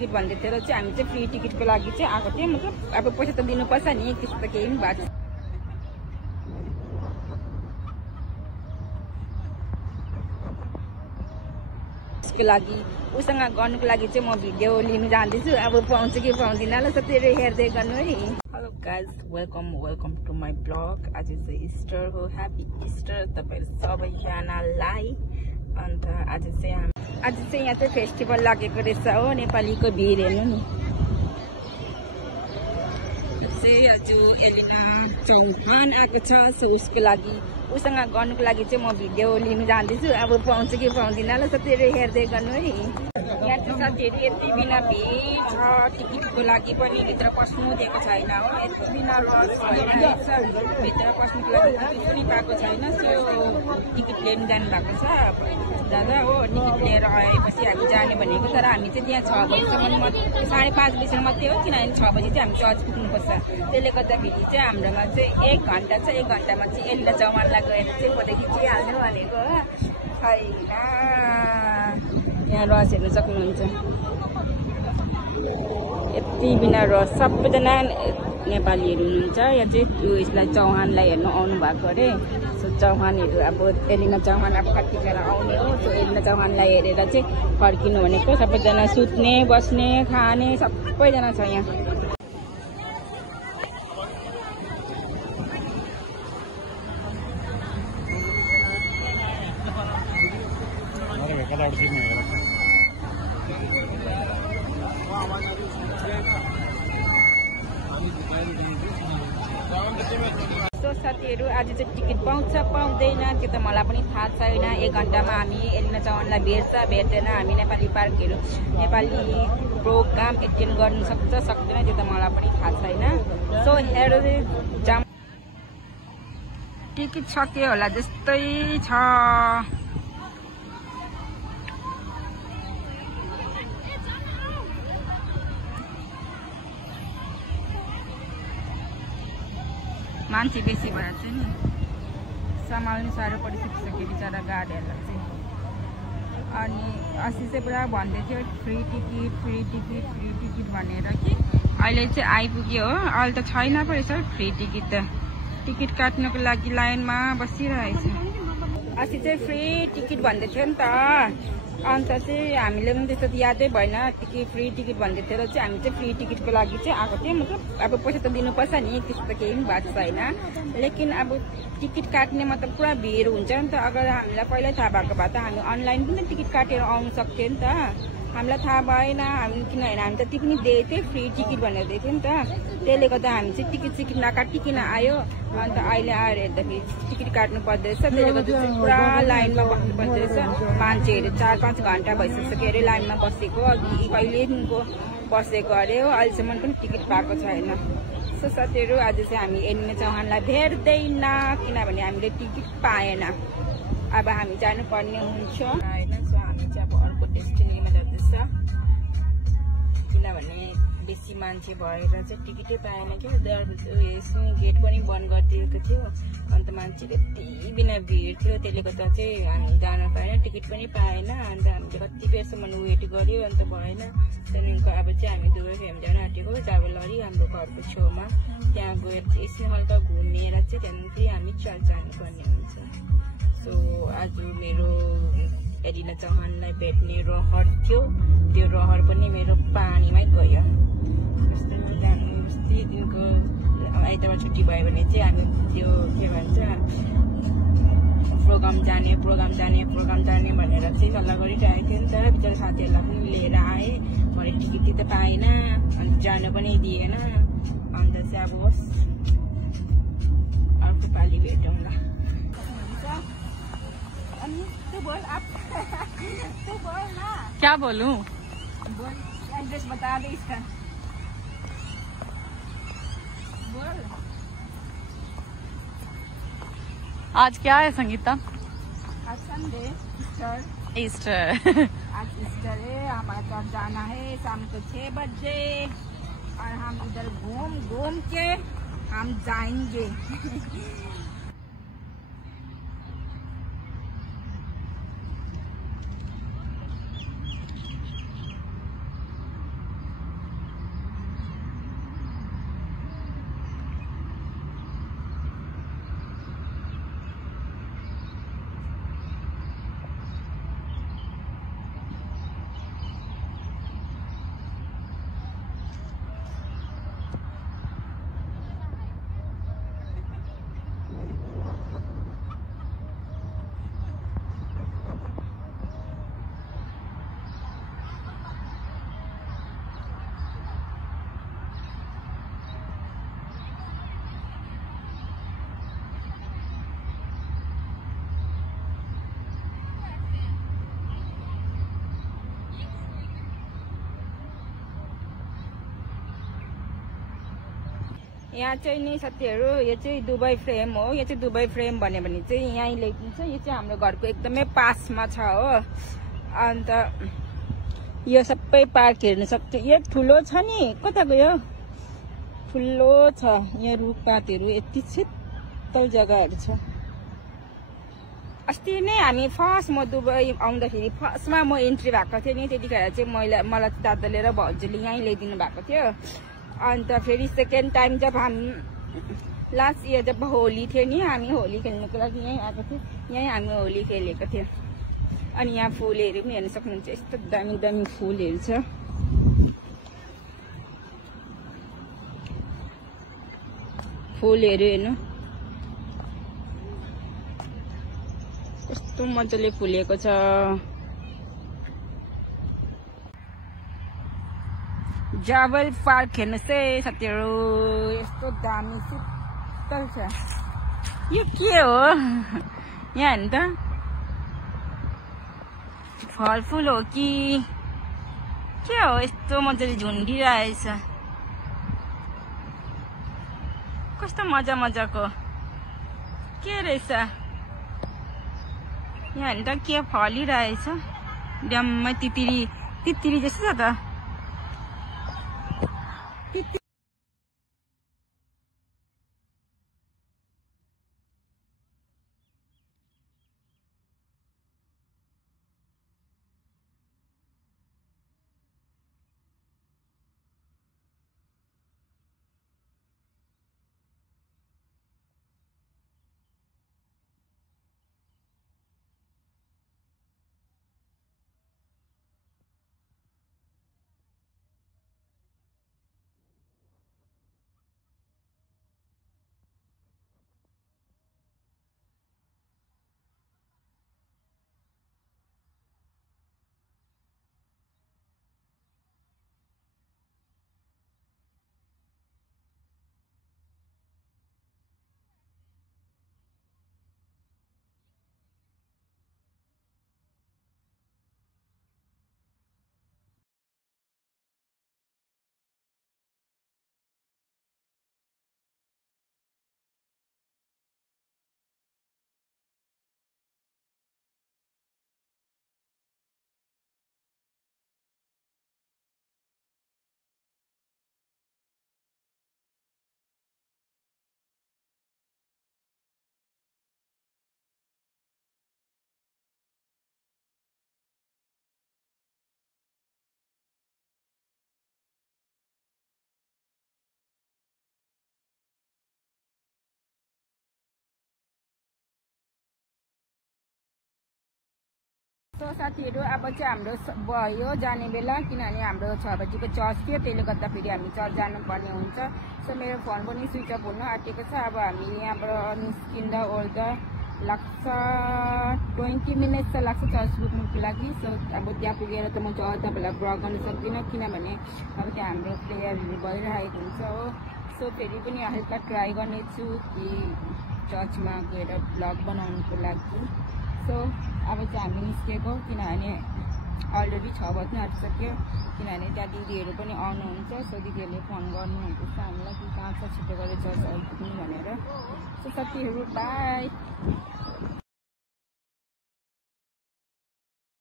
Ticket भन्दै थियो र चाहिँ हामी चाहिँ फ्री टिकटको लागि चाहिँ आएको थियौँ। मतलब अब पैसा त दिनुपर्छ नि, त्यस्तो त केही पनि भएको छैन। त्यसको लागि उसँग गर्नुको लागि चाहिँ म भिडियो लिनु जाँदैछु। अब पाउँछु कि पाउँदिनँ ल, साथीहरू हेर्दै गर्नु है। Hello guys, welcome to my blog. आज चाहिँ इस्टर हो, ह्याप्पी इस्टर तपाईहरु सबैजनालाई। अन्त आज चाहिँ यहाँ चाहिँ फेस्टिभल लागेको रहेछ हो, नेपालीको भिड हेर्नु नि। आज एलिना चौहान आएको छ, सो उसको लागि उसँग गर्नुको लागि चाहिँ म भिडियो लिनु जाँदैछु। अब पाउँछु कि पाउँदिनँ ल, साथीहरू हेर्दै गर्नु है। यहाँ चाहिँ साथीहरू यति बिना भिड छ, टिकटको लागि पनि भित्र पस्नु दिएको छैन हो। यति बिना रस भइरहेको छ, भित्र पस्नुको लागि टिकट पनि पाएको छैन। सो टिकट लिनु जानु भएको छ दादा हो। टिकट लिएर आएपछि हामी जाने भनेको, तर हामी चाहिँ त्यहाँ 6 बजीसम्म 5:30 बजीसम्म मात्रै हो, किनभने 6 बजी चाहिँ हामी चर्च पुग्नुपर्छ। त्यसले गर्दाखेरि चाहिँ हाम्रोमा चाहिँ 1 घन्टा छ। 1 घन्टामा चाहिँ एलिना चौहानलाई गएर चाहिँ फोटो खिचिहाल्नु भनेको हो। छैन, यहाँ रस हेर्न सक्नुहुन्छ। यति बिना रस, सबैजना नेपालीहरू हुनुहुन्छ। यहाँ चाहिँ यसलाई चौहानलाई हेर्नु आउनु भएको अरे। सो चौहानहरू अब एलिना चौहान अब कतिखेर आउने हो, सो एलिना चौहानलाई हेरेर चाहिँ फर्किनु भनेको। सबैजना सुत्ने, बस्ने, खाने सबैजना छ यहाँ। साथीहरू आज चाहिँ टिकट पाउँछ पाउँदैन त्यो त मलाई पनि थाहा छैन। 1 घन्टामा हामी एलिना चौहानलाई भेट्दैन, हामी नेपाली पार्कहरू नेपाली प्रोग्राम एटेन्ड गर्नु सक्छ सक्दैन त्यो त मलाई पनि थाहा छैन। सो हेर्दै जाम, टिकट सक्यो होला जस्तै छ। मान्छे बेसी भएर चाहिँ नि सम्हाल्नु साह्रो परिसकिसक्यो बिचरा गाडीहरूलाई चाहिँ। अनि अस्ति चाहिँ पुरा भन्दै थियो फ्री टिकट भनेर कि अहिले चाहिँ आइपुग्यो हो। अहिले त छैन पो रहेछ फ्री टिकट त। टिकट काट्नुको लागि लाइनमा बसिरहेछ। अस्ति चाहिँ फ्री टिकट भन्दै थियो नि त, अन्त चाहिँ हामीले पनि त्यस्तो यादै भएन। फ्री टिकट भन्दै थियो र चाहिँ हामी चाहिँ फ्री टिकटको लागि चाहिँ आएको थियौँ। मतलब अब पैसा त दिनुपर्छ नि, त्यस्तो त केही पनि भएको छैन। लेकिन अब टिकट काट्नेमा त पुरा भिड हुन्छ नि त। अगर हामीलाई पहिल्यै थाहा भएको भए त हामी अनलाइन पनि टिकट काटेर आउनु सक्थ्यो नि त। हामीलाई थाहा भएन, हामी किनभने हामी त ती पनि दिएको थियो फ्री टिकट भनेर दिएको थियो नि त। त्यसले गर्दा हामी चाहिँ टिकट नकाटिकन आयो। अन्त अहिले आएर हेर्दाखेरि टिकट काट्नु पर्दो रहेछ। त्यसले गर्दा चाहिँ पुरा लाइनमा बस्नु पर्दो रहेछ। मान्छेहरू 4-5 घन्टा भइसक्यो अरे लाइनमा बसेको। अघि कहिलेदेखिको बसेको अरे हो, अहिलेसम्म पनि टिकट पाएको छैन। सो साथीहरू आज चाहिँ हामी एलिना चौहानलाई भेट्दैन, किनभने हामीले टिकट पाएन। अब हामी जानुपर्ने हुन्छ होइन। सो हामी चाहिँ अब अर्को डेस्टिनीमा जाँदैछ, किनभने बेसी मान्छे भएर चाहिँ टिकटै पाएन क्या। गेट पनि बन्द गरिदिएको थियो, अन्त मान्छेले यति बिना भिड थियो। त्यसले गर्दा चाहिँ हामी जान पाएन, टिकट पनि पाएन। अन्त हामीले कति बेरसम्म वेट गर्यो, अन्त भएन। त्यहाँदेखिको अब चाहिँ हामी दुवै फ्यामिली जान आँटेको जाबलरी हाम्रो घरको छेउमा। त्यहाँ गएर चाहिँ एकछिन हल्का घुमेर चाहिँ त्यहाँदेखि हामी चर्च जानुपर्ने हुन्छ। सो आज मेरो एलिना चौहानलाई भेट्ने रहर थियो, त्यो रहर पनि मेरो पानीमै गयो। अस्ति दिनको आइतबार छुट्टी भयो भने चाहिँ हामी त्यो के भन्छ प्रोग्राम जाने भनेर चाहिँ सल्लाह गरिरहेको थियो नि त। बिचरा साथीहरूलाई पनि लिएर आएँ, मैले टिकट त पाएन, अन्त जानु पनि दिएन। अन्त चाहिँ अब होस् अर्को पालि भेटौँ ल। क्या बोलूं? बोल, एड्रेस बता दे इसका। बोल। आज क्या है संगीता? आज संडे, ईस्टर। आज ईस्टर है। हमारा चर्च जाना है शाम को 6 बजे, और हम इधर घूम के हम जाएंगे। यहाँ चाहिँ नि साथीहरू यो चाहिँ दुबई फ्रेम हो। यो चाहिँ दुबई फ्रेम भन्यो भने चाहिँ यहीँ ल्याइदिन्छ। यो चाहिँ हाम्रो घरको एकदमै पासमा छ हो। अन्त यो सबै पार्क हेर्न सक्छ। यो ठुलो छ नि, कता गयो? ठुलो छ यहाँ, रुखपातहरू यति शीतल जग्गाहरू छ। अस्ति नै हामी फर्स्ट म दुबई आउँदाखेरि फर्स्टमा म इन्ट्री भएको थिएँ नि, त्यतिखेर चाहिँ मलाई दादाले र भाउजूले यहीँ ल्याइदिनु भएको थियो। अन्त फेरि सेकेन्ड टाइम जब हामी लास्ट इयर जब होली थियो नि, हामी होली खेल्नुको लागि यहीँ आएको थियौँ। यहीँ हामी होली खेलेको थियौँ। अनि यहाँ फुलहरू पनि हेर्न सक्नुहुन्छ, यस्तो दामी दामी फुलहरू छ। फुलहरू हेर्नु कस्तो मजाले फुलेको छ। जावल पार्क हेर्नुहोस् है साथीहरू, यस्तो दामी शीतल छ। यो के हो यहाँ हेर्नु त, फलफुल हो कि के हो? यस्तो मजाले झुन्डिरहेछ, कस्तो मजा मजाको के रहेछ यहाँ हेर्नु त, के फलिरहेछ ड्याममा। तितिरी जस्तो छ त। तो साथीहरू अब चाहिँ हाम्रो भयो जाने बेला, किनभने हाम्रो 6 बजीको चर्च थियो, त्यसले गर्दाखेरि हामी चर्च जानुपर्ने हुन्छ। सो मेरो फोन पनि स्विच अफ हुन आँटेको छ। अब हामी यहाँबाट निस्किँदा ओर्दा लाग्छ 20 मिनट त लाग्छ चर्च पुग्नुको लागि। सो अब त्यहाँ पुगेर त म तपाईँलाई ब्लग गर्न सक्दिनँ, किनभने अब त्यहाँ हाम्रो प्रेयरहरू भइरहेको हुन्छ हो। सो फेरि पनि हल्का ट्राई गर्नेछु कि चर्चमा गएर ब्लग बनाउनुको लागि। सो अब चाहिँ हामी निस्केको, किनभने अलरेडी 6 बज्न आँटिसक्यो, किनभने त्यहाँ दिदीहरू पनि आउनुहुन्छ। सो दिदीहरूले फोन गर्नुहुँदैछ हामीलाई कि कहाँ छ छिटो गरेर चर्च आइपुग्नु भनेर। सो साथीहरू बाई।